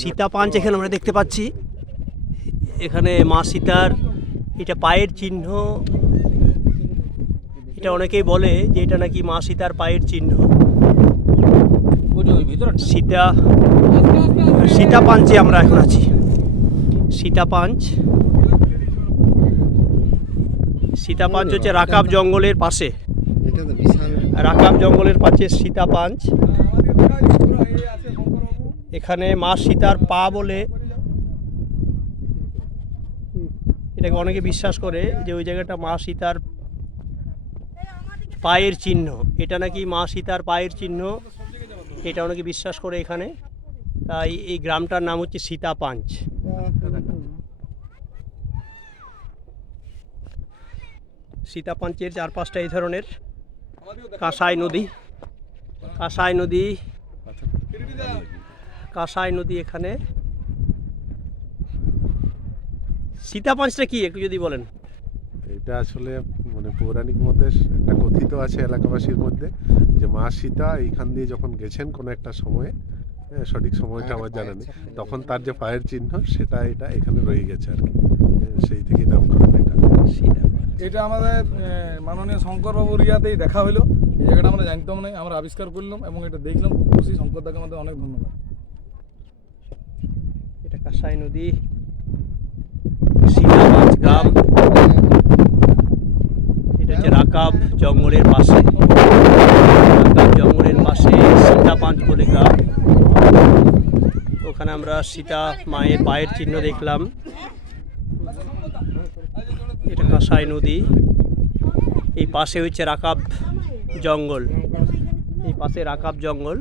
Sita punch এখানে আমরা দেখতে পাচ্ছি। এখানে মা সীতার এটা পায়ের চিহ্ন। এটা অনেকেই বলে যে এটা নাকি মা সীতার পায়ের চিহ্ন। সীতা সীতা পাঞ্চে আমরা এখন আছি। সীতা পাঞ্চ। সীতা পাঞ্চ হচ্ছে রাকাব জঙ্গলের পাশে। এটা তো বিশাল। রাকাব জঙ্গলের পাশে সীতা পাঞ্চ। এখানে মা সীতার পা বলে এটাকে অনেকে বিশ্বাস করে যে ওই জায়গাটা মা সীতার পায়ের চিহ্ন। এটা নাকি মা সীতার পায়ের চিহ্ন, এটা অনেকে বিশ্বাস করে এখানে। তাই এই গ্রামটার নাম হচ্ছে সীতা পাঞ্চ। সীতা পাঞ্চের চারপাশটা এই ধরনের। কাঁসাই নদী। কাঁসাই নদী। কাঁসাই নদী এখানে। সীতা পাঁচটা কি একটু যদি বলেন? এটা আসলে মানে পৌরাণিক মতে একটা কথিত আছে এলাকাবাসীর মধ্যে যে মা সীতা এইখান দিয়ে যখন গেছেন কোনো একটা সময়ে হ্যাঁ, সঠিক সময়টা আমার জানা নেই। তখন তার যে পায়ের চিহ্ন সেটা এটা এখানে রয়ে গেছে আর কি। হ্যাঁ, সেই থেকেই নামকরণ এটা। এটা আমাদের মাননীয় শঙ্করবাবুর ইয়াতেই দেখা হলো। এই জায়গাটা আমরা জানতাম না আমরা আবিষ্কার করলাম এবং এটা দেখলাম। খুব খুশি শঙ্কর দাকে আমাদের অনেক ধন্যবাদ। কাঁসাই নদী সীতাপাঁচ গ্রাম, এটা হচ্ছে রাকাব জঙ্গলের পাশে। রাকাব জঙ্গলের পাশে সীতাপাঁচ বলে গ্রাম। ওখানে আমরা সীতা মায়ের পায়ের চিহ্ন দেখলাম। এটা কাঁসাই নদী। এই পাশে হচ্ছে রাকাব জঙ্গল। এই পাশে রাকাব জঙ্গল।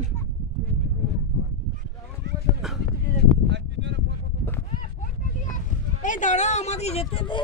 এই দাঁড়া আমাদের যেতে দে।